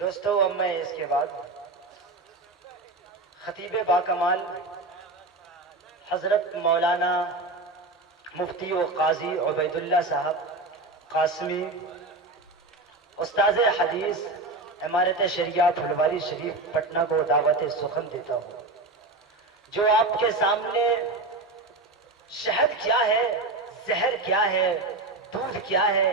دوستو، اب میں اس کے بعد خطیب باکمال حضرت مولانا مفتی و قاضی عبید اللہ صاحب قاسمی، استاذ حدیث عمارت شریعہ پھلواری شریف پٹنہ کو دعوت سخن دیتا ہوں، جو آپ کے سامنے شہد کیا ہے، زہر کیا ہے، دودھ کیا ہے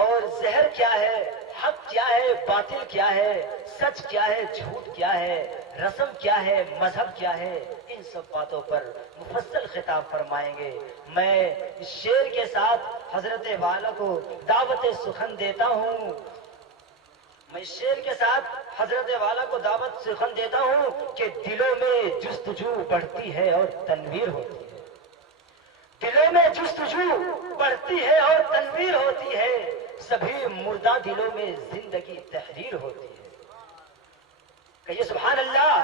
اور زہر کیا ہے، حق کیا ہے، باطل کیا ہے، سچ کیا ہے، جھوٹ کیا ہے، رسم کیا ہے، مذہب کیا ہے، ان سب باتوں پر مفصل خطاب فرمائیں گے۔ میں اس شعر کے ساتھ حضرت والا کو دعوت سخن دیتا ہوں، میں اس شعر کے ساتھ حضرت والا کو دعوت سخن دیتا ہوں کہ دلوں میں جستجو بڑھتی ہے اور تنویر ہوتی ہے، دلوں میں جستجو بڑھتی ہے اور تنویر ہوتی ہے، سبھی مردہ دلوں میں زندگی تحریر ہوتی ہے۔ کہیے سبحان اللہ۔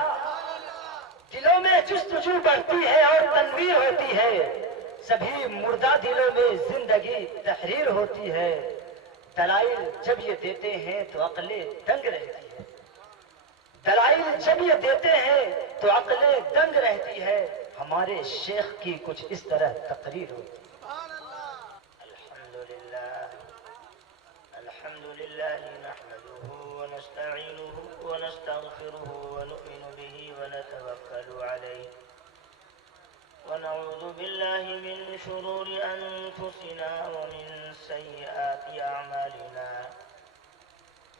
دلوں میں جستجو بڑھتی ہے اور تنویر ہوتی ہے، سبھی مردہ دلوں میں زندگی تحریر ہوتی ہے، دلائل جب یہ دیتے ہیں تو عقلیں دنگ رہتی ہے، دلائل جب یہ دیتے ہیں تو عقلیں دنگ رہتی ہے، ہمارے شیخ کی کچھ اس طرح تقریر ہوتی ہے۔ الحمد لله نحمده ونستعينه ونستغفره ونؤمن به ونتوكل عليه ونعوذ بالله من شرور أنفسنا ومن سيئات أعمالنا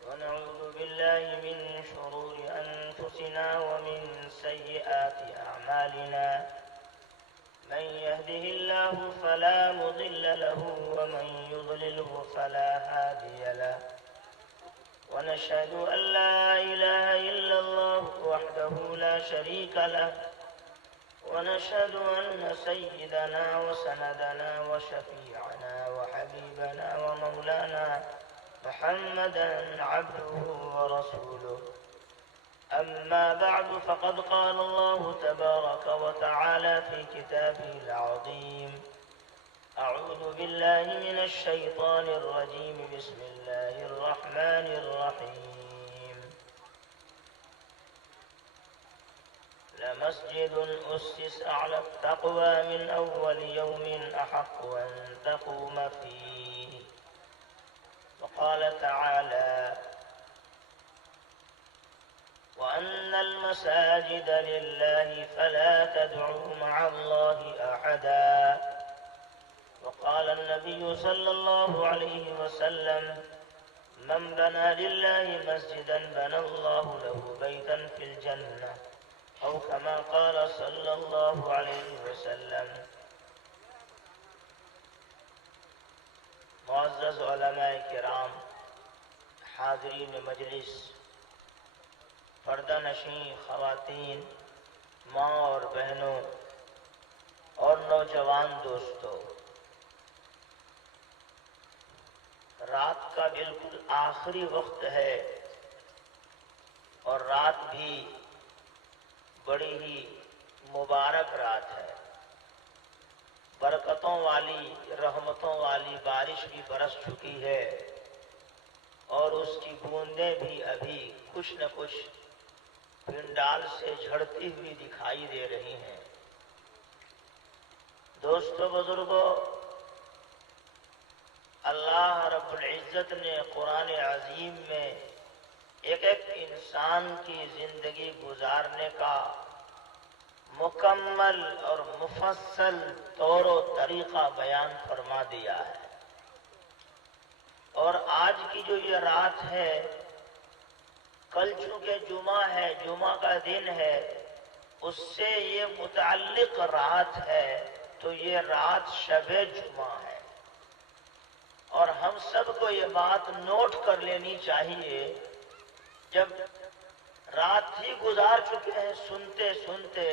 ونعوذ بالله من شرور أنفسنا ومن سيئات أعمالنا من يهده الله فلا مضل له ومن يضلله فلا هادي له ونشهد أن لا إله إلا الله وحده لا شريك له ونشهد أن سيدنا وسندنا وشفيعنا وحبيبنا ومولانا محمدا عبده ورسوله أما بعد فقد قال الله تبارك وتعالى في كتابه العظيم أعوذ بالله من الشيطان الرجيم بسم الله الرحمن الرحيم لمسجد أسس على التقوى من أول يوم أحق أن تقوم فيه وقال تعالى وأن المساجد لله فلا تدعوا مع الله أحدا وقال النبي صلى الله عليه وسلم من بنى لله مسجدا بنى الله له بيتا في الجنة أو كما قال صلى الله عليه وسلم۔ معزز علماء کرام، حاضرین مجلس، پردہ نشین خواتین، ماں اور بہنوں اور نوجوان دوستوں، رات کا بالکل آخری وقت ہے اور رات بھی بڑی ہی مبارک رات ہے، برکتوں والی رحمتوں والی بارش بھی برس چکی ہے اور اس کی بوندیں بھی ابھی کچھ نہ کچھ پنڈال سے جھڑتی ہوئی دکھائی دے رہی ہیں۔ دوستو بزرگوں، اللہ رب العزت نے قرآن عظیم میں ایک ایک انسان کی زندگی گزارنے کا مکمل اور مفصل طور و طریقہ بیان فرما دیا ہے، اور آج کی جو یہ رات ہے، کل چونکہ جمعہ ہے، جمعہ کا دن ہے، اس سے یہ متعلق رات ہے، تو یہ رات شب جمعہ ہے، اور ہم سب کو یہ بات نوٹ کر لینی چاہیے، جب رات ہی گزار چکے ہیں سنتے سنتے،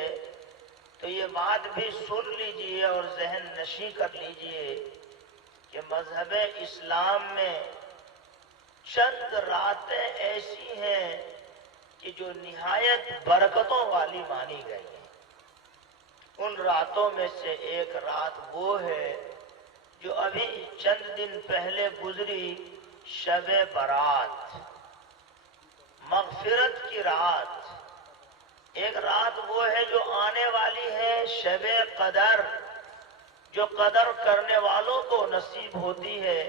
تو یہ بات بھی سن لیجئے اور ذہن نشیں کر لیجئے کہ مذہب اسلام میں چند راتیں ایسی ہیں کہ جو نہایت برکتوں والی مانی گئی ہیں۔ ان راتوں میں سے ایک رات وہ ہے جو ابھی چند دن پہلے گزری، شب برات۔ مغفرت کی رات، ایک رات وہ ہے جو آنے والی ہے شب قدر، جو قدر کرنے والوں کو نصیب ہوتی ہے،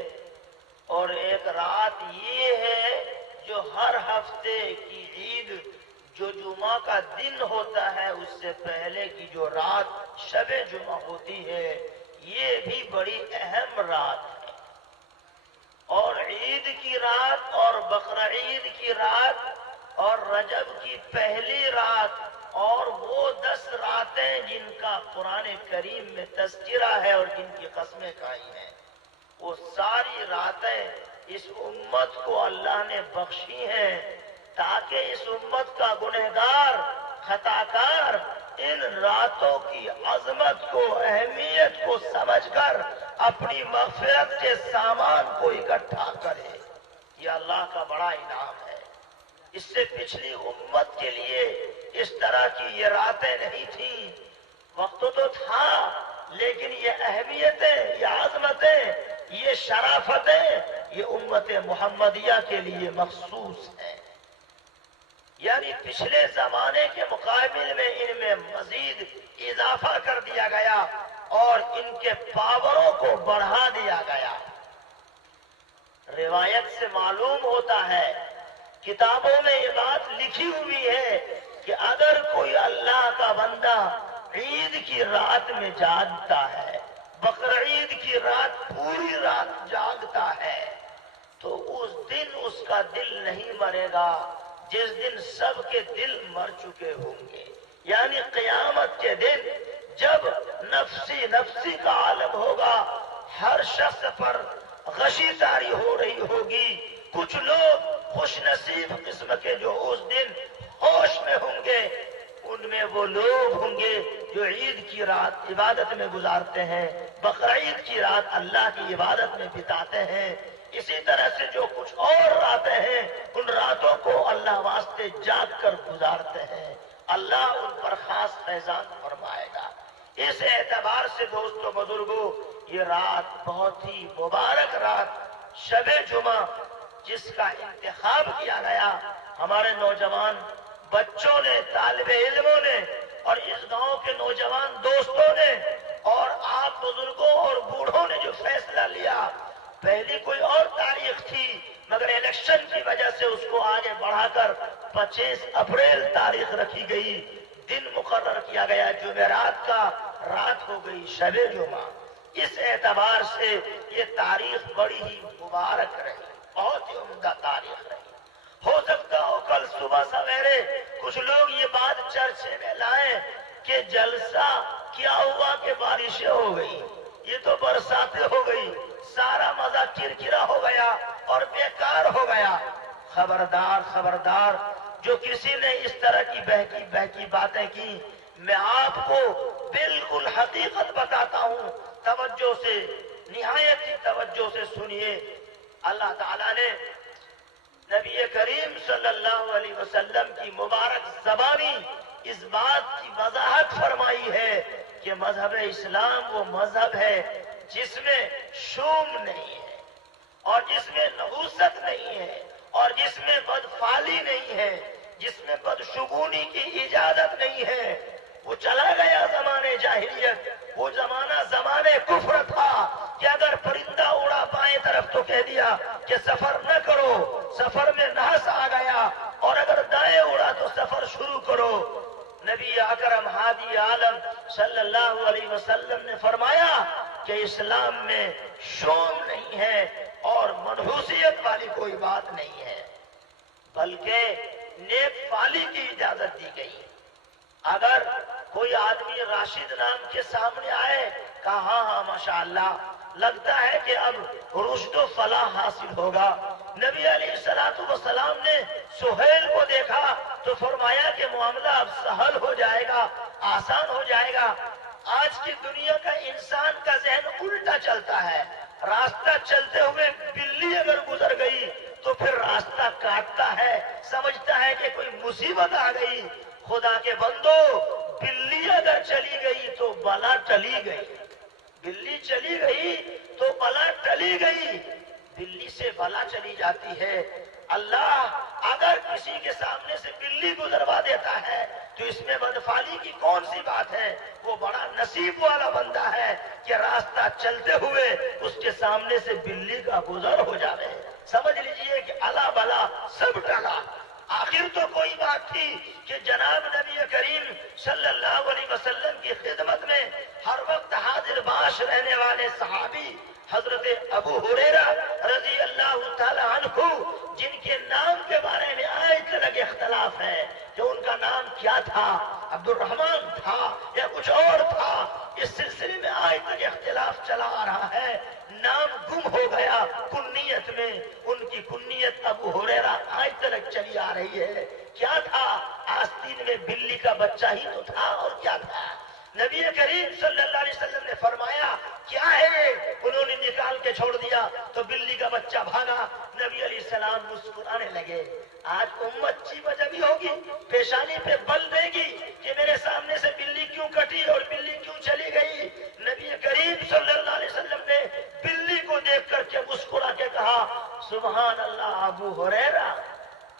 اور ایک رات یہ ہے جو ہر ہفتے کی عید جو جمعہ کا دن ہوتا ہے اس سے پہلے کی جو رات شب جمعہ ہوتی ہے، یہ بھی بڑی اہم رات ہے۔ اور عید کی رات اور بقرعید کی رات اور رجب کی پہلی رات اور وہ 10 راتیں جن کا قرآن کریم میں تذکرہ ہے اور جن کی قسمیں کھائی ہیں، وہ ساری راتیں اس امت کو اللہ نے بخشی ہیں تاکہ اس امت کا گنہگار خطاکار ان راتوں کی عظمت کو، اہمیت کو سمجھ کر اپنی مغفرت کے سامان کو اکٹھا کرے۔ یہ اللہ کا بڑا انعام ہے۔ اس سے پچھلی امت کے لیے اس طرح کی یہ راتیں نہیں تھیں، وقت تو تھا لیکن یہ اہمیتیں، یہ عظمتیں، یہ شرافتیں یہ امت محمدیہ کے لیے مخصوص ہیں۔ یعنی پچھلے زمانے کے مقابل میں ان میں مزید اضافہ کر دیا گیا اور ان کے پاوروں کو بڑھا دیا گیا۔ روایت سے معلوم ہوتا ہے، کتابوں میں یہ بات لکھی ہوئی ہے کہ اگر کوئی اللہ کا بندہ عید کی رات میں جاگتا ہے، بقرعید کی رات پوری رات جاگتا ہے، تو اس دن اس کا دل نہیں مرے گا جس دن سب کے دل مر چکے ہوں گے۔ یعنی قیامت کے دن جب نفسی نفسی کا عالم ہوگا، ہر شخص پر غشی طاری ہو رہی ہوگی، کچھ لوگ خوش نصیب قسم کے جو اس دن ہوش میں ہوں گے، ان میں وہ لوگ ہوں گے جو عید کی رات عبادت میں گزارتے ہیں، بقرعید کی رات اللہ کی عبادت میں بتاتے ہیں۔ اسی طرح سے جو کچھ اور راتیں ہیں ان راتوں کو اللہ واسطے جاگ کر گزارتے ہیں، اللہ ان پر خاص فیضان فرمائے گا۔ اس اعتبار سے دوستو بزرگو، یہ رات بہت ہی مبارک رات شب جمعہ جس کا انتخاب کیا گیا ہمارے نوجوان بچوں نے، طالب علموں نے اور اس گاؤں کے نوجوان دوستوں نے اور آپ بزرگوں اور بوڑھوں نے جو فیصلہ لیا، پہلی کوئی اور تاریخ تھی مگر الیکشن کی وجہ سے اس کو آگے بڑھا کر 25 اپریل تاریخ رکھی گئی، دن مقرر کیا گیا، جمعرات کا رات ہو گئی شب جمعہ۔ اس اعتبار سے یہ تاریخ بڑی ہی مبارک رہی، بہت ہی عمدہ تاریخ رہی۔ ہو سکتا ہو کل صبح سویرے کچھ لوگ یہ بات چرچے میں لائیں کہ جلسہ کیا ہوا کہ بارشیں ہو گئی، یہ تو برساتیں ہو گئی، سارا مزہ کرکرا ہو گیا اور بیکار ہو گیا۔ خبردار خبردار، جو کسی نے اس طرح کی بہکی باتیں کی، میں آپ کو بالکل حقیقت بتاتا ہوں، توجہ سے، نہایت ہی توجہ سے سنیے۔ اللہ تعالیٰ نے نبی کریم صلی اللہ علیہ وسلم کی مبارک زبانی اس بات کی وضاحت فرمائی ہے کہ مذہب اسلام وہ مذہب ہے جس میں شوم نہیں ہے اور جس میں نحوست نہیں ہے اور جس میں بدفعلی نہیں ہے، جس میں بدشگونی کی اجازت نہیں ہے۔ وہ چلا گیا زمانے جاہلیت، وہ زمانہ زمانے کفر تھا کہ اگر پرندہ اڑا بائیں طرف تو کہہ دیا کہ سفر نہ کرو، سفر میں نحس آ گیا، اور اگر دائیں اڑا تو سفر شروع کرو۔ نبی اکرم ہادی عالم صلی اللہ علیہ وسلم نے فرمایا کہ اسلام میں شوم نہیں ہے اور منحوسیت والی کوئی بات نہیں ہے، بلکہ نیک فالی کی اجازت دی گئی۔ اگر کوئی آدمی راشد نام کے سامنے آئے، کہا ہاں ہاں ماشاءاللہ، لگتا ہے کہ اب رشد و فلاح حاصل ہوگا۔ نبی علیہ السلام نے سہیل کو دیکھا تو فرمایا کہ معاملہ اب سہل ہو جائے گا، آسان ہو جائے گا۔ آج کی دنیا کا انسان کا ذہن الٹا چلتا ہے، راستہ چلتے ہوئے بلی اگر گزر گئی تو پھر راستہ کاٹتا ہے، سمجھتا ہے کہ کوئی مصیبت آ گئی۔ خدا کے بندو، بلی اگر چلی گئی تو بلا ٹلی گئی، بلی چلی گئی تو بلا ٹلی گئی، بلی سے بلا چلی جاتی ہے۔ اللہ اگر کسی کے سامنے سے بلی گزروا دیتا ہے تو اس میں بدفعلی کی کون سی بات ہے؟ وہ بڑا نصیب والا بندہ ہے کہ راستہ چلتے ہوئے اس کے سامنے سے بلی کا گزر ہو جاوے۔ سمجھ لیجئے کہ الا بلا سب ٹلا۔ آخر تو کوئی بات تھی کہ جناب نبی کریم صلی اللہ علیہ وسلم کی خدمت میں ہر وقت حاضر باش رہنے والے صحابی حضرت ابو ہریرہ رضی اللہ تعالی عنہ، جن کے نام کے بارے میں آج تک اختلاف ہے کہ ان کا نام کیا تھا، عبد الرحمن تھا یا کچھ اور تھا، اس سلسلے میں آج تک اختلاف چلا آ رہا ہے۔ نام گم ہو گیا کنیت میں، ان کی کنیت ابو ہریرہ آج تک چلی آ رہی ہے۔ کیا تھا؟ آستین میں بلی کا بچہ ہی تو تھا، اور کیا تھا؟ نبی کریم صلی اللہ علیہ وسلم نے فرمایا کیا ہے؟ انہوں نے نکال کے چھوڑ دیا تو بلی کا بچہ بھاگا۔ نبی علیہ السلام مسکرانے لگے۔ آج امت چی بجبی ہوگی، پیشانی پہ بل دے گی کہ میرے سامنے سے بلی کیوں کٹی اور بلی کیوں چلی گئی۔ نبی کریم صلی اللہ علیہ وسلم نے بلی کو دیکھ کر کے مسکرا کے کہا سبحان اللہ ابو ہریرہ،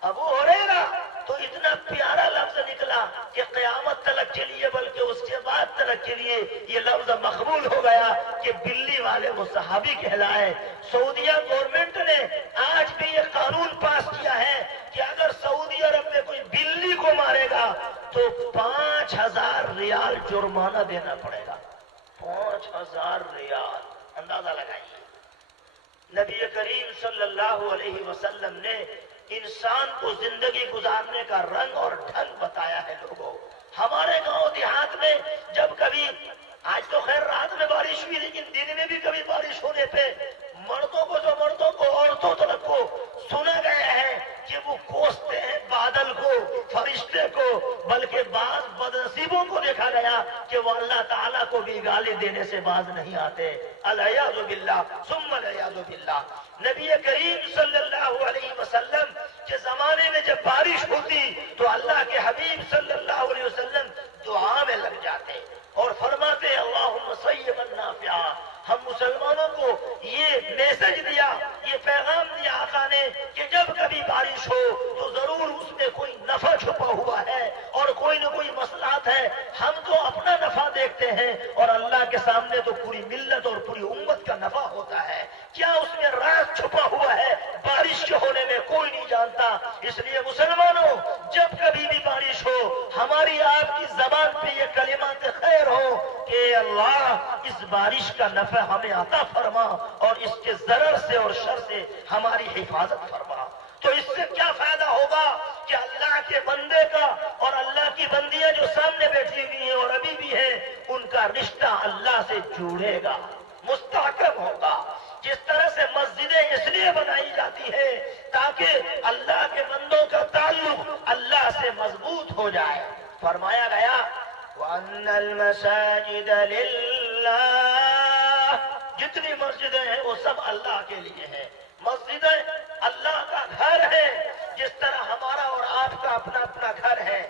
ابو ہریرہ۔ تو اتنا پیارا لفظ نکلا کہ قیامت تلک کے لیے بلکہ اس کے بعد تلک کے لیے یہ لفظ مقبول ہو گیا کہ بلی والے وہ صحابی کہلائے۔ سعودیہ گورنمنٹ نے آج بھی یہ قانون پاس کیا ہے کہ اگر سعودی عرب میں کوئی بلی کو مارے گا تو 5000 ریال جرمانہ دینا پڑے گا۔ 5000 ریال، اندازہ لگائیے۔ نبی کریم صلی اللہ علیہ وسلم نے انسان کو زندگی گزارنے کا رنگ اور ڈھنگ بتایا ہے۔ لوگوں، ہمارے گاؤں دیہات میں جب کبھی، آج تو خیر رات میں بارش ہوئی لیکن دن میں بھی کبھی بارش ہونے پہ مردوں کو عورتوں تک کو سنا گیا ہے کہ وہ کوستے ہیں بادل کو، فرشتے کو، بلکہ بعض بدنصیبوں کو دیکھا گیا کہ وہ اللہ تعالیٰ کو بھی گالی دینے سے باز نہیں آتے۔ العیاذ باللہ ثم العیاذ باللہ۔ نبی کریم صلی اللہ علیہ وسلم کے زمانے میں جب بارش ہوتی تو اللہ کے حبیب صلی اللہ علیہ وسلم دعا میں لگ جاتے اور فرماتے اللہم صیبا نافعا۔ ہم مسلمانوں کو یہ میسج دیا، یہ پیغام دیا آقا نے کہ جب کبھی بارش ہو تو ضرور اس میں کوئی نفع چھپا ہوا ہے اور کوئی نہ کوئی مصلحت ہے۔ ہم تو اپنا نفع دیکھتے ہیں اور اللہ کے سامنے تو پوری ملت اور پوری امت کا نفع ہوتا ہے۔ کیا اس میں راز چھپا ہوا ہے بارش کے ہونے میں کوئی نہیں جانتا۔ اس لیے مسلمانوں، جب کبھی بھی بارش ہو ہماری آپ کی زبان پہ یہ کلمات خیر ہو کہ اللہ اس بارش کا نفع ہمیں عطا فرما اور اس کے ضرر سے اور شر سے ہماری حفاظت فرما۔ تو اس سے کیا فائدہ ہوگا کہ اللہ کے بندے کا اور اللہ کی بندیاں جو سامنے بیٹھی ہوئی ہیں اور ابھی بھی ہیں، ان کا رشتہ اللہ سے جڑے گا، مستحکم ہوگا۔ جس طرح سے مسجدیں اس لیے بنائی جاتی ہے تاکہ اللہ کے بندوں کا تعلق اللہ سے مضبوط ہو جائے۔ فرمایا گیا وَأَنَّ الْمَسَاجِدَ لِلَّهِ، جتنی مسجدیں ہیں وہ سب اللہ کے لیے ہیں۔ مسجدیں اللہ کا گھر ہے، جس طرح ہمارا اور آپ کا اپنا اپنا گھر ہے۔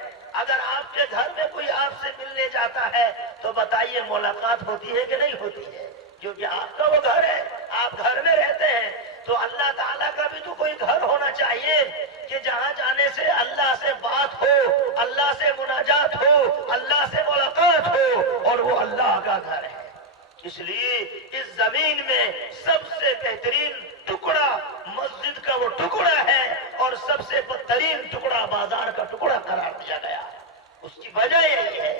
اگر آپ کے گھر میں کوئی آپ سے ملنے جاتا ہے تو بتائیے ملاقات ہوتی ہے کہ نہیں ہوتی ہے؟ کیونکہ آپ کا وہ گھر ہے، آپ گھر میں رہتے ہیں۔ تو اللہ تعالیٰ کا بھی تو کوئی گھر ہونا چاہیے کہ جہاں جانے سے اللہ سے بات ہو، اللہ سے مناجات ہو، اللہ سے ملاقات ہو، اور وہ اللہ کا گھر ہے۔ اس لیے اس زمین میں سب سے بہترین ٹکڑا مسجد کا وہ ٹکڑا ہے اور سب سے بدترین ٹکڑا بازار کا ٹکڑا قرار دیا گیا ہے۔ اس کی وجہ یہی ہے۔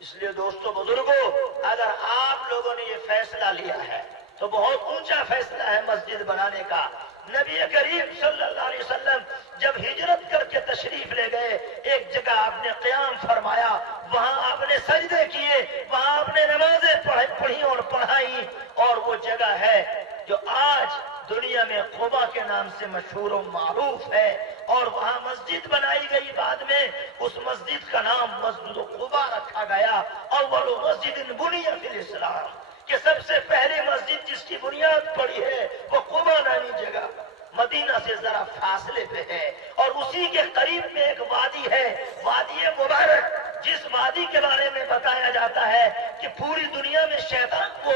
اس لیے دوستو بزرگوں، اگر آپ لوگوں نے یہ فیصلہ لیا ہے تو بہت اونچا فیصلہ ہے مسجد بنانے کا۔ نبی کریم صلی اللہ علیہ وسلم جب ہجرت کر کے تشریف لے گئے، ایک جگہ آپ نے قیام فرمایا، وہاں آپ نے سجدے کیے، وہاں آپ نے نمازیں پڑھی اور پڑھائی، اور وہ جگہ ہے جو آج دنیا میں قبا کے نام سے مشہور و معروف ہے، اور وہاں مسجد بنائی گئی۔ بعد میں اس مسجد کا نام مسجد قبا رکھا گیا۔ اول مسجد بنی فی الاسلام، کہ سب سے پہلی مسجد جس کی بنیاد پڑی ہے وہ قبا نامی جگہ مدینہ سے ذرا فاصلے پہ ہے، اور اسی کے قریب میں ایک وادی ہے، وادی مبارک، جس وادی کے بارے میں بتایا جاتا ہے کہ پوری دنیا میں شیطان کو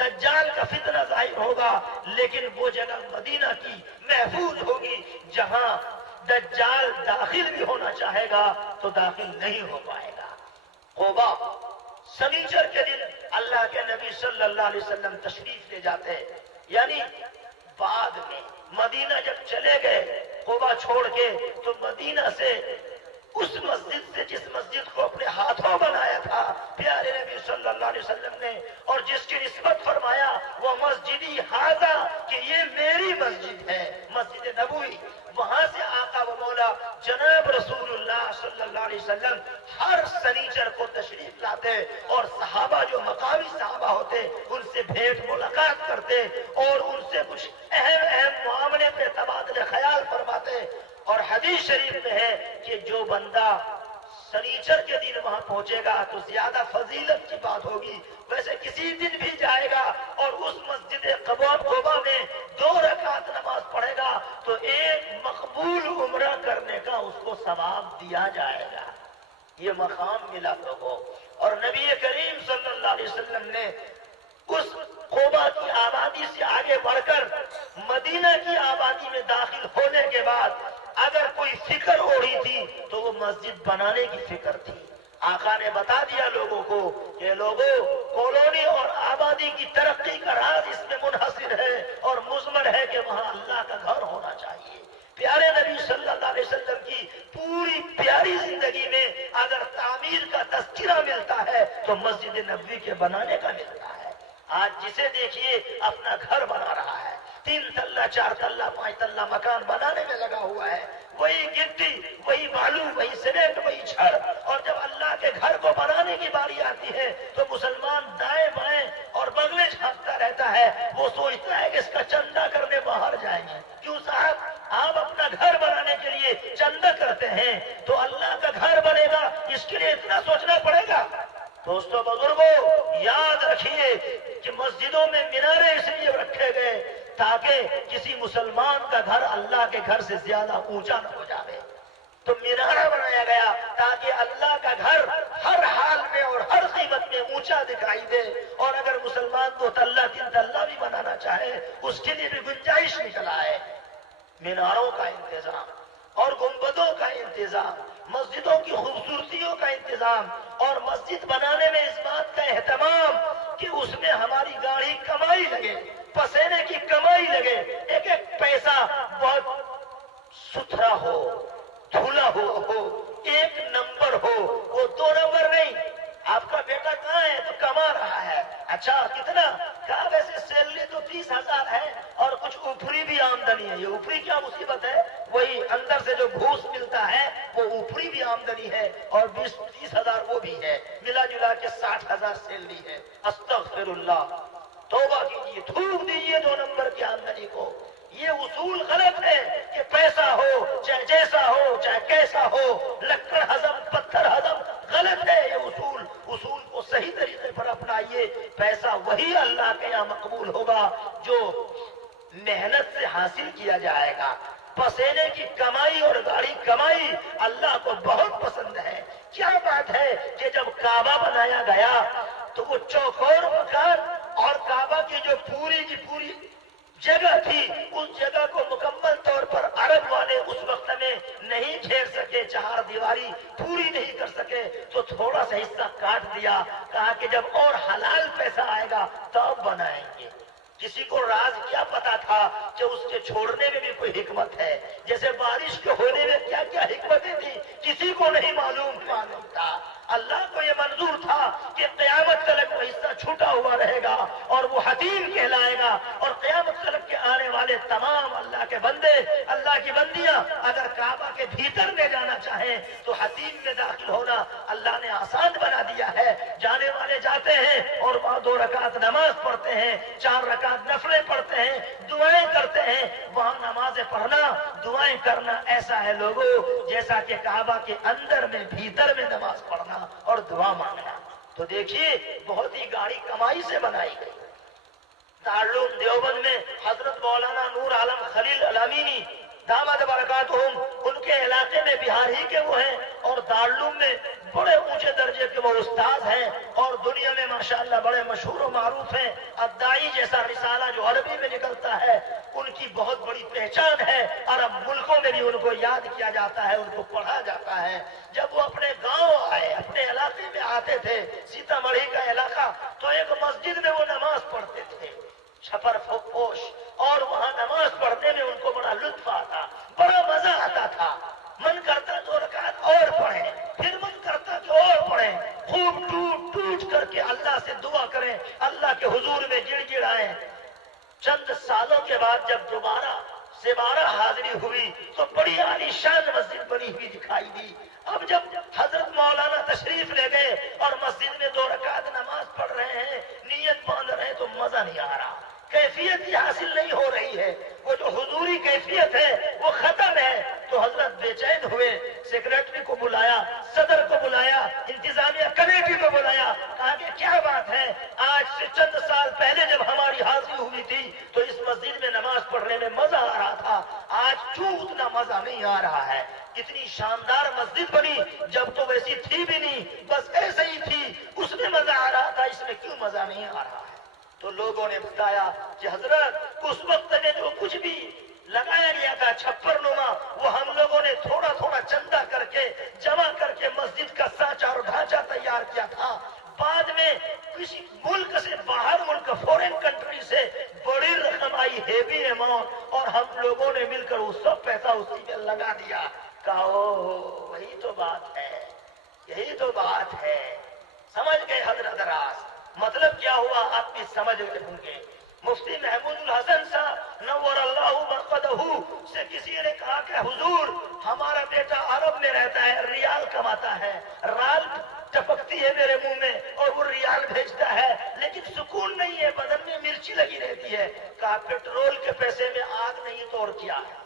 دجال کا فتنہ ظاہر ہوگا، لیکن وہ جگہ مدینہ کی محفوظ ہوگی جہاں دجال داخل بھی ہونا چاہے گا تو داخل نہیں ہو پائے گا۔ قباء سنیچر کے دن اللہ کے نبی صلی اللہ علیہ وسلم تشریف لے جاتے، یعنی بعد میں مدینہ جب چلے گئے قباء چھوڑ کے، تو مدینہ سے اس مسجد سے جس مسجد کو اپنے ہاتھوں بنایا تھا پیارے نبی صلی اللہ علیہ وسلم نے، اور جس کی نسبت فرمایا وہ مسجدی ہاذا کہ یہ میری مسجد ہے، مسجد نبوی، وہاں سے آقا و مولا جناب رسول اللہ صلی اللہ علیہ وسلم ہر سنیچر کو تشریف لاتے، اور صحابہ جو مقامی صحابہ ہوتے ان سے بھیٹ ملاقات کرتے، اور ان سے کچھ اہم معاملے پہ تبادلہ خیال فرماتے۔ اور حدیث شریف میں ہے کہ جو بندہ سنیچر کے دن وہاں پہنچے گا تو زیادہ فضیلت کی بات ہوگی، ویسے کسی دن بھی جائے گا اور اس مسجد قباء میں 2 رکعت نماز پڑھے گا تو ایک مقبول عمرہ کرنے کا اس کو ثواب دیا جائے گا۔ یہ مقام ملا لوگوں، اور نبی کریم صلی اللہ علیہ وسلم نے اس قباء کی آبادی سے آگے بڑھ کر مدینہ کی آبادی میں داخل ہونے کے بعد اگر کوئی فکر ہو رہی تھی تو وہ مسجد بنانے کی فکر تھی۔ آقا نے بتا دیا لوگوں کو کہ لوگوں، کالونی اور آبادی کی ترقی کا راز اس میں منحصر ہے اور مضمر ہے کہ وہاں اللہ کا گھر ہونا چاہیے۔ پیارے نبی صلی اللہ علیہ وسلم کی پوری پیاری زندگی میں اگر تعمیر کا تذکرہ ملتا ہے تو مسجد نبوی کے بنانے کا ملتا ہے۔ آج جسے دیکھیے اپنا گھر بنا رہا ہے، 3 تلہ 4 تلہ 5 تلہ مکان بنانے میں لگا ہوا ہے، وہی گٹی، وہی بالو، وہی سیمنٹ، وہی چھڑ، اور جب اللہ کے گھر کو بنانے کی باری آتی ہے تو مسلمان دائیں بائیں اور بغلیں جھانکتا رہتا ہے، وہ سوچتا ہے کہ اس کا چندہ کرنے باہر جائیں گے۔ کیوں صاحب؟ آپ اپنا گھر بنانے کے لیے چندہ کرتے ہیں تو اللہ کا گھر بنے گا اس کے لیے اتنا سوچنا پڑے گا؟ دوستو بزرگوں، یاد رکھیے کہ مسجدوں میں مینارے اس لیے رکھے گئے تاکہ کسی مسلمان کا گھر اللہ کے گھر سے زیادہ اونچا نہ ہو جائے۔ تو مینارہ بنایا گیا تاکہ اللہ کا گھر ہر حال میں اور ہر قیمت میں اونچا دکھائی دے، اور اگر مسلمان 2 تلہ 3 تلہ بھی بنانا چاہے اس کے لیے بھی گنجائش نکل آئے۔ میناروں کا انتظام اور گنبدوں کا انتظام، مسجدوں کی خوبصورتیوں کا انتظام، اور مسجد بنانے میں اس بات کا اہتمام کہ اس میں ہماری گاڑی کمائی لگے، پسینے کی کمائی لگے، ایک ایک پیسہ بہت ستھرا ہو، دھلا ہو، 1 نمبر ہو، وہ 2 نمبر نہیں۔ آپ کا بیٹا کہاں ہے؟ تو کما رہا ہے۔ اچھا کتنا؟ کہا ویسے سیلری تو 30,000 ہے اور کچھ اوپری بھی آمدنی ہے۔ یہ اوپری کیا مصیبت ہے؟ وہی اندر سے جو گھوس ملتا ہے وہ اوپری بھی آمدنی ہے، اور 20-30,000 وہ بھی ہے، ملا جلا کے 60,000 سیلری ہے۔ استغفر اللہ، توبہ کیجیے، تھوک دیجیے 2 نمبر کی آمدنی کو۔ یہ اصول غلط ہے کہ پیسہ ہو چاہے جیسا ہو چاہے کیسا ہو، لکڑ ہضم پتھر ہضم، غلط ہے یہ اصول۔ اصول کو صحیح طریقے پر اپنائیے۔ پیسہ وہی اللہ کے یہاں مقبول ہوگا جو محنت سے حاصل کیا جائے گا۔ پسینے کی کمائی اور گاڑی کمائی اللہ کو بہت پسند ہے۔ کیا بات ہے کہ جب کعبہ بنایا گیا تو وہ چوکور مکان اور کعبہ کی جو پوری کی پوری جگہ تھی، اس جگہ کو مکمل طور پر عرب والے اس وقت میں نہیں گھیر سکے، 4 دیواری پوری نہیں کر سکے، تو تھوڑا سا حصہ کاٹ دیا، کہا کہ جب اور حلال پیسہ آئے گا تب بنائیں گے۔ کسی کو راز کیا پتا تھا کہ اس کے چھوڑنے میں بھی کوئی حکمت ہے؟ جیسے بارش کے ہونے میں کیا کیا حکمتیں تھی کسی کو نہیں معلوم تھا۔ اللہ کو یہ منظور تھا کہ قیامت تک وہ حصہ چھوٹا ہوا رہے گا اور وہ حتیم کہلائے گا، اور قیامت تک کے آنے والے تمام اللہ کے بندے، اللہ کی بندیاں اگر کعبہ کے بھیتر میں جانا چاہیں تو حتیم میں داخل ہونا اللہ نے آسان بنا دیا ہے۔ جانے والے جاتے ہیں اور وہاں 2 رکعت نماز پڑھتے ہیں، 4 رکعت نفلیں پڑھتے ہیں، دعائیں کرتے ہیں۔ وہاں نمازیں پڑھنا، دعائیں کرنا ایسا ہے لوگوں جیسا کہ کعبہ کے اندر میں بھیتر میں نماز پڑھنا اور دعا مانگنا۔ تو دیکھیے بہت ہی گاڑی کمائی سے بنائی گئی۔ دارالعلوم دیوبند میں حضرت مولانا نور عالم خلیل الامینی دامت برکاتہم، ان کے علاقے میں بہار ہی کے وہ ہیں، اور دارالعلوم میں بڑے اونچے درجے کے وہ استاذ ہیں اور دنیا میں ماشاءاللہ بڑے مشہور و معروف ہیں. الدائی جیسا رسالہ جو عربی میں نکلتا ہے ان کی بہت بڑی پہچان ہے. عرب ملکوں میں بھی ان کو یاد کیا جاتا ہے, ان کو پڑھا جاتا ہے. جب وہ اپنے گاؤں آئے, اپنے علاقے میں آتے تھے, سیتا مڑھی کا علاقہ, تو ایک مسجد میں وہ نماز پڑھتے تھے چھپر پوش, اور وہاں نماز پڑھنے میں ان کو بڑا لطف آتا, بڑا مزہ آتا تھا. من کرتا تو رکعت اور پڑھیں, پھر من کرتا کہ اور پڑھیں, خوب ٹوٹ ٹوٹ کر کے اللہ سے دعا کریں, اللہ کے حضور میں گڑ گڑ آئیں. چند سالوں کے بعد جب دوبارہ حاضری ہوئی تو بڑی عالیشان مسجد بنی ہوئی دکھائی دی. اب جب حضرت مولانا تشریف لے گئے اور مسجد میں 2 رکعت نماز پڑھ رہے ہیں, نیت باندھ رہے ہیں, تو مزہ نہیں آ رہا, کیفیت ہی حاصل نہیں ہو رہی ہے. وہ جو حضوری کیفیت ہے وہ ختم ہے. تو حضرت بے چین ہوئے, سیکریٹری کو بلایا, صدر کو بلایا, انتظامیہ کمیٹی کو بلایا, کہا کہ کیا بات ہے, آج سے چند سال پہلے جب ہماری حاضری ہوئی تھی تو اس مسجد میں نماز پڑھنے میں مزہ آ رہا تھا, آج کیوں اتنا مزہ نہیں آ رہا ہے؟ اتنی شاندار مسجد بنی, جب تو ویسی تھی بھی نہیں, بس ایسے ہی تھی, اس میں مزہ آ رہا تھا, اس میں کیوں مزہ نہیں آ رہا ہے؟ تو لوگوں نے بتایا کہ حضرت اس وقت میں جو کچھ بھی لگایا گیا تھا چھپر نما, وہ ہم لوگوں نے تھوڑا تھوڑا چندہ کر کے جمع کر کے مسجد کا سانچہ اور ڈھانچہ تیار کیا تھا. بعد میں کسی ملک سے, باہر ملک, فورن کنٹری سے بڑی رقم آئی, ہیوی اماؤنٹ, اور ہم لوگوں نے مل کر وہ سب پیسہ اسی میں لگا دیا. کہا وہی تو بات ہے, یہی تو بات ہے. سمجھ گئے حضرت راز؟ مطلب کیا ہوا آپ بھی سمجھ گئے ہوں گے. مفتی محمود الحسن صاحب نور اللہ مرقدہ سے کسی نے کہا کہ حضور ہمارا بیٹا عرب میں رہتا ہے, ریال کماتا ہے, رال ٹپکتی ہے میرے منہ میں اور وہ ریال بھیجتا ہے, لیکن سکون نہیں ہے, بدن میں مرچی لگی رہتی ہے. کہا پیٹرول کے پیسے میں آگ نہیں تو اور کیا ہے؟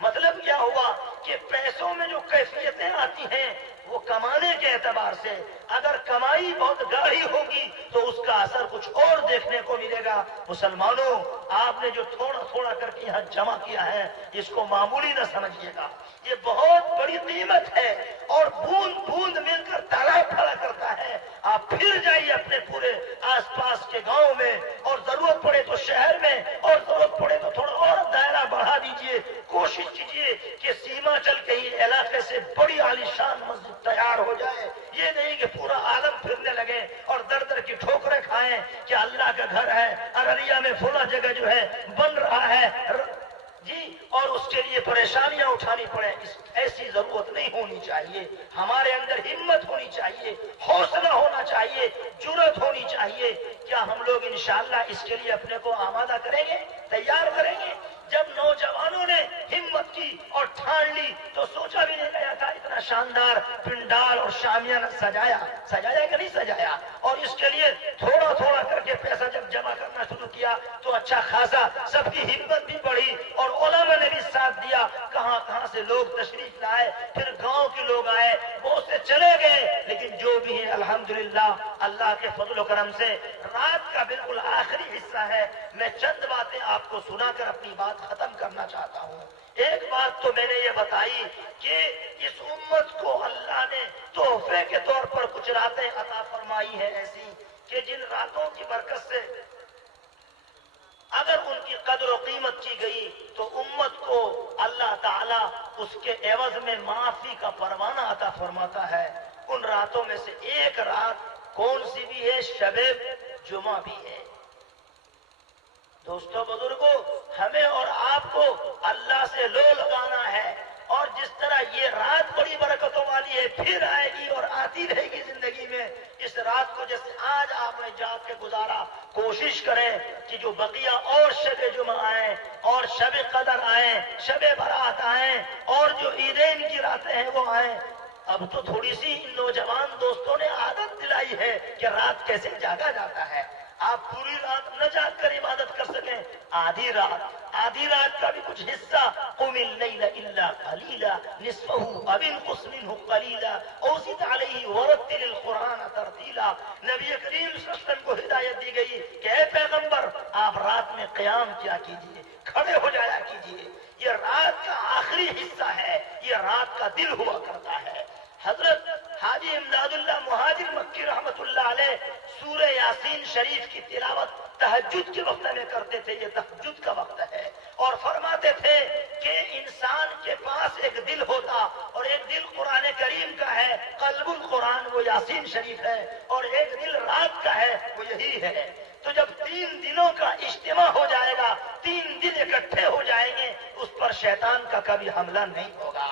مطلب کیا ہوا کہ پیسوں میں جو کیفیتیں آتی ہیں وہ کمانے کے اعتبار سے, اگر کمائی بہت گاڑھی ہوگی تو اس کا اثر کچھ اور دیکھنے کو ملے گا. مسلمانوں, آپ نے جو تھوڑا تھوڑا کر کے یہاں جمع کیا ہے اس کو معمولی نہ سمجھیے گا, یہ بہت بڑی قیمت ہے, اور بوند بوند مل کر تالاب کھڑا کرتا ہے. آپ پھر جائیے اپنے پورے آس پاس کے گاؤں میں, اور ضرورت پڑے تو شہر میں, اور ضرورت پڑے تو تھوڑا اور دائرہ بڑھا دیجیے. کوشش کیجیے کہ سیمانچل کے ہی علاقے سے بڑی عالیشان مسجد تیار ہو جائے. یہ نہیں کہ پورا عالم پھرنے لگے اور در در کی ٹھوکریں کھائیں کہ اللہ کا گھر ہے, ارریا میں فلاں جگہ جو ہے بن رہا ہے جی, اور اس کے لیے پریشانیاں اٹھانی پڑے. ایسی ضرورت نہیں ہونی چاہیے. ہمارے اندر ہمت ہونی چاہیے, حوصلہ ہونا چاہیے, جرأت ہونی چاہیے. کیا ہم لوگ انشاءاللہ اس کے لیے اپنے کو آمادہ کریں گے, تیار کریں گے؟ جب نوجوانوں نے ہمت کی اور ٹھان لی تو سوچا بھی نہیں گیا تھا اتنا شاندار پنڈال اور شامیانہ سجایا کہ نہیں سجایا. اور اس کے لیے تھوڑا تھوڑا کر کے پیسہ جب جمع کرنا شروع کیا تو اچھا خاصا سب کی ہمت بھی بڑھی, اور علماء نے بھی ساتھ دیا. کہاں کہاں سے لوگ تشریف لائے, پھر گاؤں کے لوگ آئے, بہت سے چلے گئے, لیکن جو بھی ہے الحمدللہ اللہ کے فضل و کرم سے رات کا بالکل آخری حصہ ہے. میں چند باتیں آپ کو سنا کر اپنی بات ختم کرنا چاہتا ہوں. ایک بات تو میں نے یہ بتائی کہ اس امت کو اللہ نے تحفے کے طور پر کچھ راتیں عطا فرمائی ہیں ایسی کہ جن راتوں کی برکت سے اگر ان کی قدر و قیمت کی گئی تو امت کو اللہ تعالیٰ اس کے عوض میں معافی کا پروانہ عطا فرماتا ہے. ان راتوں میں سے ایک رات کون سی بھی ہے؟ شب جمعہ بھی ہے. دوستو بزرگوں, ہمیں اور آپ کو اللہ سے لو لگانا ہے, اور جس طرح یہ رات بڑی برکتوں والی ہے پھر آئے گی اور آتی رہے گی زندگی میں. اس رات کو جیسے آج آپ نے جاگ کے گزارا, کوشش کریں کہ جو بقیہ اور شب جمعہ آئیں اور شب قدر آئیں, شب برات آئیں, اور جو عیدین کی راتیں ہیں وہ آئیں. اب تو تھوڑی سی ان نوجوان دوستوں نے عادت دلائی ہے کہ رات کیسے جاگا جاتا ہے. آپ پوری رات نہ جاگ کر عبادت کر سکیں, آدھی رات کا بھی کچھ حصہ, قم اللیل الا قلیلا نصفه او انقص منه قلیلا او زد علیہ ورتل القرآن ترتیلا. نبی کریم صلی اللہ علیہ وسلم کو ہدایت دی گئی کہ اے پیغمبر, آپ رات میں قیام کیا کیجیے, کھڑے ہو جایا کیجیے. یہ رات کا آخری حصہ ہے, یہ رات کا دل ہوا کرتا ہے. حضرت حاجی امداد اللہ مہاجر مکی رحمت اللہ علیہ سورہ یاسین شریف کی تلاوت تہجد کے وقت میں کرتے تھے. یہ تہجد کا وقت ہے. اور فرماتے تھے کہ انسان کے پاس ایک دل ہوتا اور ایک دل قرآن کریم کا ہے, قلب القرآن وہ یاسین شریف ہے, اور ایک دل رات کا ہے وہ یہی ہے. تو جب 3 دلوں کا اجتماع ہو جائے گا, 3 دل اکٹھے ہو جائیں گے, اس پر شیطان کا کبھی حملہ نہیں ہوگا.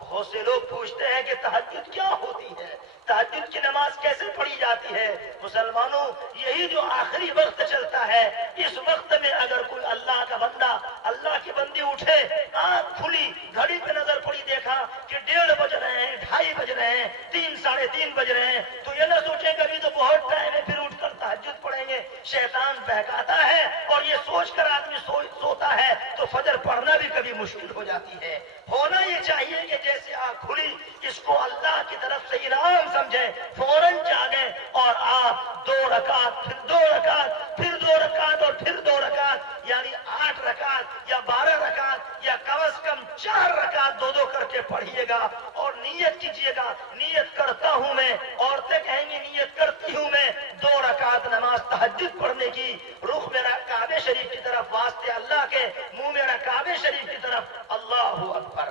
بہت سے لوگ پوچھتے ہیں کہ تہجد کیا ہوتی ہے, تہجد کی نماز کیسے پڑھی جاتی ہے. مسلمانوں, یہی جو آخری وقت چلتا ہے, اس وقت میں اگر کوئی اللہ کا بندہ, اللہ کی بندی اٹھے, آنکھ کھلی, گھڑی پہ نظر پڑی, دیکھا کہ 1:30 بج رہے ہیں, 2:30 بج رہے ہیں, 3, 3:30 بج رہے ہیں, تو یہ نہ سوچیں کہ ابھی تو بہت ٹائم ہے, پھر اٹھ کر تہجد پڑھیں گے. شیطان بہکاتا ہے اور یہ سوچ کر آدمی سوتا ہے تو فجر پڑھنا بھی کبھی مشکل ہو جاتی ہے. ہونا یہ چاہیے کہ جیسے آنکھ کھلی اس کو اللہ کی طرف سے انعام سمجھیں, فوراً جاگیں اور آپ 2 رکعت, پھر 2 رکعت, پھر 2 رکعت اور پھر 2 رکعت, یعنی 8 رکعت یا 12 رکعت یا کم از کم 4 رکعت 2 کر کے پڑھیے گا. اور نیت کیجیے گا, نیت کرتا ہوں میں, عورتیں کہیں گی نیت کرتی ہوں میں 2 رکعت نماز تہجد پڑھنے کی, رخ میرا کعبے شریف کی طرف, واسطے اللہ کے منہ میرا کعبے شریف کی طرف, اللہ اکبر.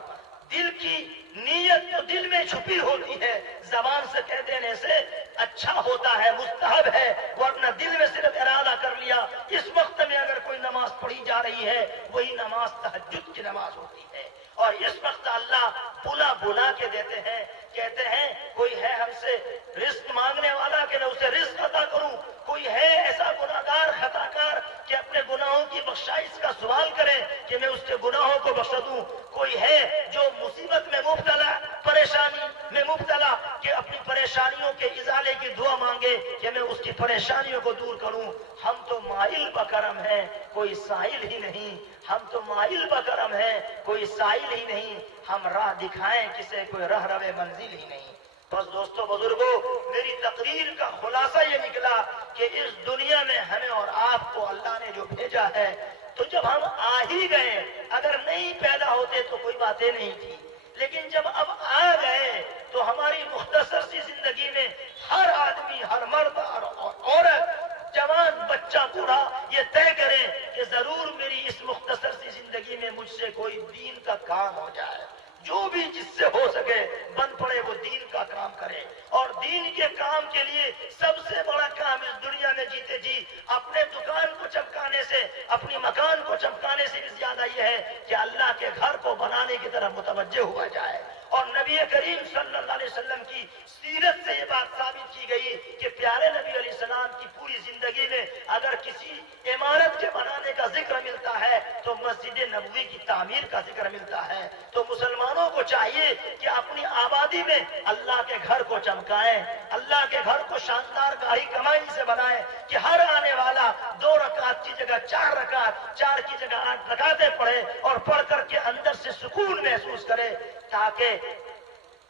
دل کی نیت تو دل میں چھپی ہوتی ہے, زبان سے کہہ دینے سے اچھا ہوتا ہے, مستحب ہے, ورنہ دل میں صرف ارادہ کر لیا. اس وقت میں اگر کوئی نماز پڑھی جا رہی ہے وہی نماز تہجد کی نماز ہوتی ہے. اور اس وقت اللہ بلا بلا کے دیتے ہیں, کہتے ہیں کوئی ہے ہم سے رزق مانگنے والا کہ میں اسے رزق عطا کروں, کوئی ہے ایسا گناہگار خطا کار کہ اپنے گناہوں کی بخشائش کا سوال کرے کہ میں اس کے گناہوں کو بخش دوں, کوئی ہے جو مصیبت میں مبتلا, پریشانی میں مبتلا کہ اپنی پریشانیوں کے ازالے کی دعا مانگے کہ میں اس کی پریشانیوں کو دور کروں. ہم تو مائل بکرم ہیں, کوئی سائل ہی نہیں, ہم تو مائل بکرم ہیں, کوئی سائل ہی نہیں, ہم راہ دکھائیں کسے, کوئی رہ روے منزل ہی نہیں. بس دوستو بزرگوں, میری تقریر کا خلاصہ یہ نکلا کہ اس دنیا میں ہمیں اور آپ کو اللہ نے جو بھیجا ہے, تو جب ہم آ ہی گئے, اگر نہیں پیدا ہوتے تو کوئی باتیں نہیں تھی, لیکن جب اب آ گئے تو ہماری مختصر سی زندگی میں ہر آدمی, ہر مرد, ہر عورت, جوان, بچہ, بوڑھا یہ طے کرے کہ ضرور میری اس مختصر سی زندگی میں مجھ سے کوئی دین کا کام ہو جائے. جو بھی جس سے ہو سکے بن پڑے وہ دین کا کام کرے. اور دین کے کام کے لیے سب سے بڑا کام اس دنیا میں جیتے جی اپنے دکان کو چمکانے سے, اپنی مکان کو چمکانے سے بھی زیادہ یہ ہے کہ اللہ کے گھر کو بنانے کی طرف متوجہ ہوا جائے. اور نبی کریم صلی اللہ علیہ وسلم کی سیرت سے یہ بات ثابت کی گئی کہ پیارے نبی علیہ السلام کی پوری زندگی میں اگر کسی عمارت کے بنانے کا ذکر ملتا ہے تو مسجد نبوی کی تعمیر کا ذکر ملتا ہے. تو مسلمانوں کو چاہیے کہ اپنی آبادی میں اللہ کے گھر کو چمکائیں, اللہ کے گھر کو شاندار گاڑی کمائی سے بنائیں کہ ہر آنے والا 2 رکعت کی جگہ 4 رکعت, 4 کی جگہ 8 رکعتیں پڑھے اور پڑھ کر کے اندر سے سکون محسوس کرے, تاکہ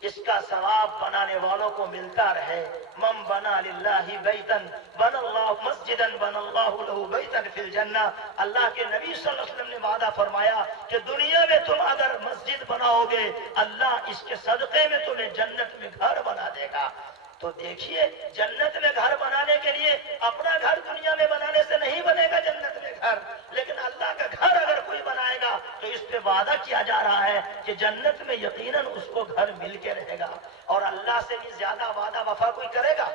اس کا ثواب بنانے والوں کو ملتا رہے. من بنا للہ بیتن بن اللہ مسجدن بن اللہ لہ بیتن فی الجنہ. اللہ کے نبی صلی اللہ علیہ وسلم نے وعدہ فرمایا کہ دنیا میں تم اگر مسجد بناؤ گے اللہ اس کے صدقے میں تمہیں جنت میں گھر بنا دے گا. تو دیکھیے, جنت میں گھر بنانے کے لیے اپنا گھر دنیا میں بنانے سے نہیں بنے گا جنت میں گھر, لیکن اللہ کا گھر اگر کوئی بنائے گا تو اس پہ وعدہ کیا جا رہا ہے کہ جنت میں یقیناً اس کو گھر مل کے رہے گا. اور اللہ سے بھی زیادہ وعدہ وفا کوئی کرے گا؟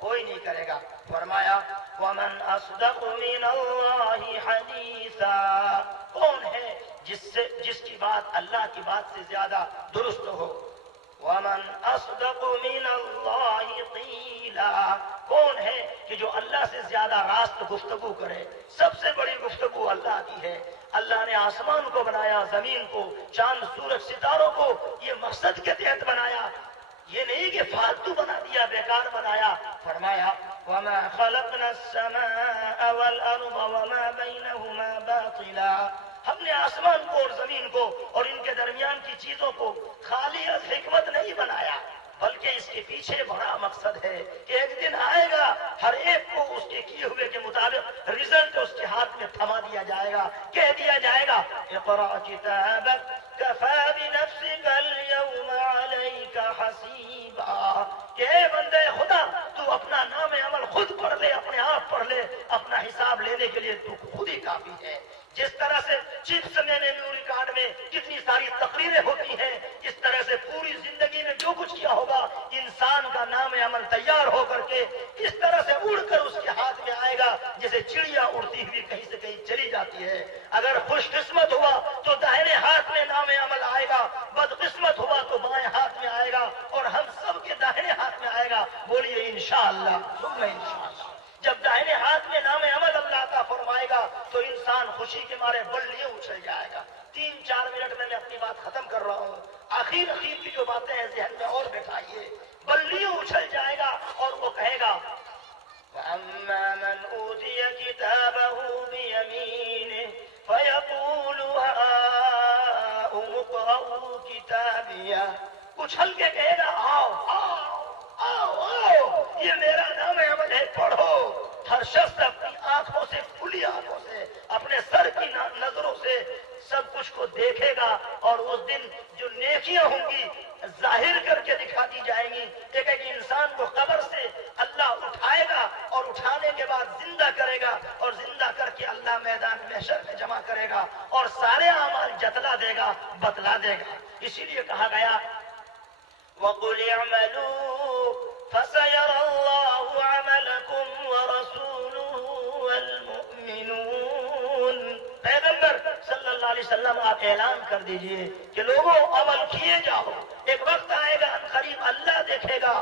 کوئی نہیں کرے گا. فرمایا وَمَنْ أَصْدَقُ مِنَ اللَّهِ حَدِيثًا, کون ہے جس کی بات اللہ کی بات سے زیادہ درست ہو. وَمَنْ أَصْدَقُ مِنَ اللَّهِ قِيلًا, کون ہے کہ جو اللہ سے زیادہ راست گفتگو کرے. سب سے بڑی گفتگو اللہ کی ہے. اللہ نے آسمان کو بنایا, زمین کو, چاند, سورج, ستاروں کو یہ مقصد کے تحت بنایا, یہ نہیں کہ فالتو بنا دیا, بیکار بنایا. فرمایا وَمَا خَلَقْنَا السَّمَاءَ وَالْأَرْضَ وَمَا بَيْنَهُمَا بَاطِلًا, ہم نے آسمان کو اور زمین کو اور ان کے درمیان کی چیزوں کو خالی از حکمت نہیں بنایا, بلکہ اس کے پیچھے بڑا مقصد ہے کہ ایک دن آئے گا ہر ایک کو اس کے کیے ہوئے کے مطابق رزلٹ اس کے ہاتھ میں تھما دیا جائے گا, کہہ دیا جائے گا اقرأ کتابک کفی بنفسک اليوم علیک حسیبا. ہونے کے لیے تو خود ہی کافی ہے. جس طرح سے چپس میں میموری کارڈ میں کتنی ساری تقریریں ہوتی ہیں، اس طرح سے پوری زندگی میں جو کچھ کیا ہوگا انسان کا نام عمل تیار ہو کر کے اس طرح سے اڑ کر اس کے ہاتھ میں آئے گا جیسے چڑیا اڑتی ہوئی کہیں سے کہیں چلی جاتی ہے. اگر خوش قسمت ہوا تو داہنے ہاتھ میں نام عمل آئے گا، بدقسمت ہوا تو بائیں ہاتھ میں آئے گا، اور ہم سب کے داہنے ہاتھ میں آئے گا. بولیے انشاءاللہ ثم انشاءاللہ. جب داہنے ہاتھ میں نام عمل اللہ کا فرمائے گا تو انسان خوشی کے مارے بلّیاں اچھل جائے گا. 3-4 منٹ میں اپنی بات ختم کر رہا ہوں. آخر کی جو باتیں ہیں ذہن میں اور بٹھائیے. بلّیاں اچھل جائے گا اور وہ کہے گا وَأَمَّا مَنْ أُوتِيَ كِتَابَهُ بِيَمِينِهِ فَيَقُولُ هَاؤُمُ اقْرَءُوا كِتَابِيَهْ. اچھل کے کہے گا آؤ آؤ آؤ آؤ، یہ میرا نام عمل ہے، پڑھو. ہر شخص اپنی آنکھوں سے، کھلی آنکھوں سے، اپنے سر کی نظروں سے سب کچھ کو دیکھے گا، اور اس دن جو نیکیاں ہوں گی ظاہر کر کے دکھا دی جائیں گی. ایک ایک انسان کو قبر سے اللہ اٹھائے گا اور اٹھانے کے بعد زندہ کرے گا، اور زندہ کر کے اللہ میدان محشر میں جمع کرے گا اور سارے اعمال جتلا دے گا، بتلا دے گا. اسی لیے کہا گیا وَقُلِ اعْمَلُوا فَسَيَرَى اللَّهُ عَمَلَكُمْ وَرَسُولُهُ وَالْمُؤْمِنُونَ. پیغمبر صلی اللہ علیہ وسلم آپ اعلان کر دیجئے کہ لوگوں عمل کیے جاؤ. ایک وقت آئے گا قریب اللہ دیکھے گا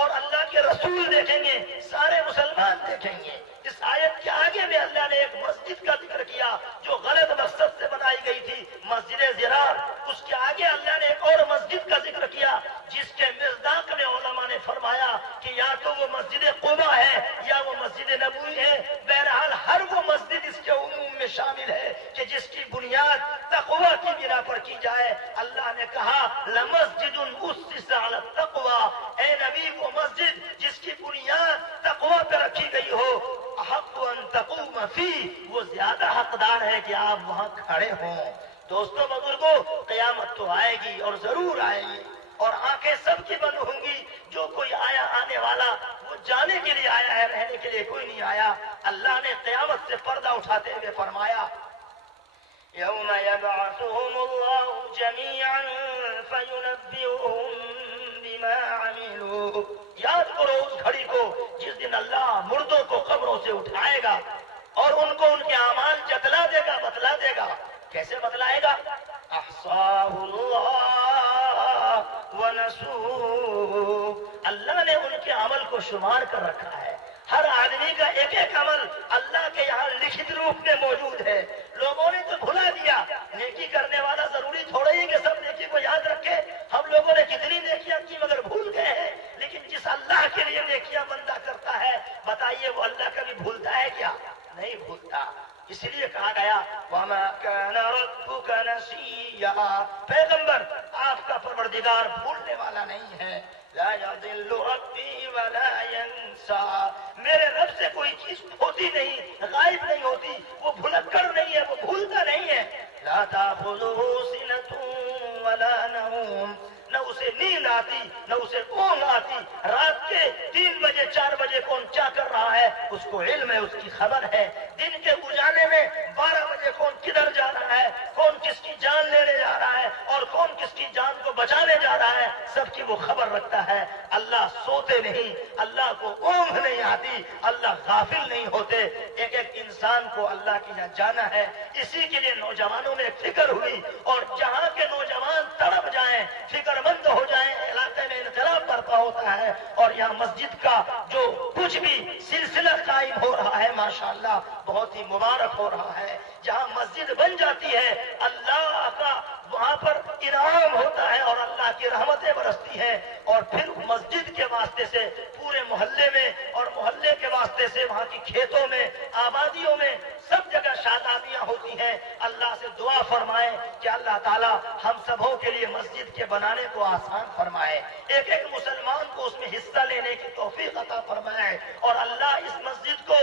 اور اللہ کے رسول دیکھیں گے، سارے مسلمان دیکھیں گے. اس آیت کے آگے میں اللہ نے ایک مسجد کا ذکر کیا جو غلط مقصد سے بنائی گئی تھی، مسجد ضرار. اس کے آگے اللہ نے ایک اور مسجد کا ذکر کیا جس کے مصداق میں علماء نے فرمایا کہ یا تو وہ مسجد قباء ہے یا وہ مسجد نبوی ہے. بہرحال ہر وہ مسجد اس کے عموم میں شامل ہے کہ جس کی بنیاد تقوی کی بنا پر کی جائے. اللہ نے کہا لمسجد اسس علی التقوی، اے نبی وہ مسجد جس کی بنیاد تقوی پہ رکھی گئی ہو، احق ان تقوم فیہ، وہ زیادہ حقدار ہے کہ آپ وہاں کھڑے ہوں. دوستوں بزرگوں، قیامت تو آئے گی اور ضرور آئے گی، اور آنکھیں سب کی بند ہوں گی. جو کوئی آیا آنے والا وہ جانے کے لیے آیا ہے، رہنے کے لیے کوئی نہیں آیا. اللہ نے قیامت سے پردہ اٹھاتے ہوئے فرمایا یوم یبعثهم اللہ جمیعا فینبئهم بما عملوا. یاد کرو اس گھڑی کو جس دن اللہ مردوں کو قبروں سے اٹھائے گا اور ان کو ان کے اعمال جتلا دے گا، بتلا دے گا. کیسے بتلائے گا؟ احصاہ اللہ ونسوہ. اللہ نے ان کے عمل کو شمار کر رکھا ہے. ہر آدمی کا ایک ایک عمل اللہ کے یہاں لکھت روپ میں موجود ہے. لوگوں نے تو بھلا دیا. نیکی کرنے والا ضروری تھوڑا ہی کہ سب نیکی کو یاد رکھے. ہم لوگوں نے کتنی نیکیاں کی مگر بھول گئے ہیں. لیکن جس اللہ کے لیے نیکیاں بندہ کرتا ہے، بتائیے وہ اللہ کبھی بھولتا ہے کیا؟ نہیں بھولتا. اس لیے کہا گیا وَمَا كَانَ رَبُّكَ نَسِيًّا. پیغمبر آپ کا پروردگار بھولنے والا نہیں ہے. لا يضل ربی ولا ينسى. میرے رب سے کوئی چیز ہوتی نہیں، غائب نہیں ہوتی. وہ بھلکڑ نہیں ہے، وہ بھولتا نہیں ہے. لا تأخذه سنة ولا نوم. نہ اسے نیند آتی نہ اسے اونگ آتی. رات کے 3 بجے 4 بجے کون کیا کر رہا ہے اس کو علم ہے، اس کی خبر ہے. دن کے اجالے میں 12 بجے کون کدھر جا رہا ہے، کون کس کی جان لینے جا رہا ہے اور کون کس کی جان کو بچانے جا رہا ہے، سب کی وہ خبر رکھتا ہے. اللہ سوتے نہیں، اللہ کو اونگ نہیں آتی، اللہ غافل نہیں ہوتے. ایک ایک انسان کو اللہ کی یہاں جانا ہے. اسی کے لیے نوجوانوں میں فکر ہوئی، اور جہاں کے نوجوان تڑپ جائیں، فکر مند ہو جائیں، علاقے میں انقلاب برپا ہوتا ہے. اور یہاں مسجد کا جو کچھ بھی سلسلہ قائم ہو رہا ہے ماشاءاللہ بہت ہی مبارک ہو رہا ہے. جہاں مسجد بن جاتی ہے اللہ کا وہاں پر انعام ہوتا ہے اور اللہ کی رحمتیں برستی ہیں. اور پھر مسجد کے واسطے سے پورے محلے میں اور محلے کے واسطے سے وہاں کی کھیتوں میں، آبادیوں میں سب جگہ شادابیاں ہوتی ہیں. اللہ سے دعا فرمائیں کہ اللہ تعالی ہم سبوں کے لیے مسجد کے بنانے کو آسان فرمائے، ایک ایک مسلمان کو اس میں حصہ لینے کی توفیق عطا فرمائے، اور اللہ اس مسجد کو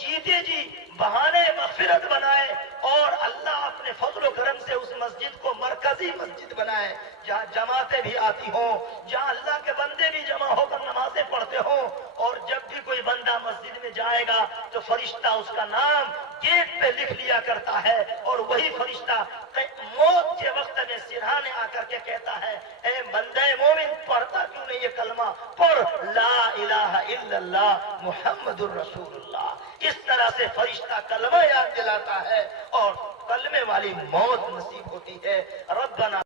جیتے جی بہانے مغفرت بنائے، اور اللہ اپنے فضل و کرم سے اس مسجد کو مرکزی مسجد بنائے جہاں جماعتیں بھی آتی ہوں، جہاں اللہ کے بندے بھی جمع ہو کر نمازیں پڑھتے ہوں، اور جب بھی کوئی بندہ مسجد میں جائے گا تو فرشتہ اس کا نام گیٹ پہ لکھ لیا کرتا ہے، اور وہی فرشتہ موت کے وقت میں سرہانے آ کر کے کہتا ہے اے بندہ مومن پڑھتا کیوں نہیں یہ کلمہ، پڑھ لا الہ الا اللہ محمد الرسول اللہ۔ اس طرح سے فرشتہ کلمہ یاد دلاتا ہے اور کلمے والی موت نصیب ہوتی ہے۔ ربنا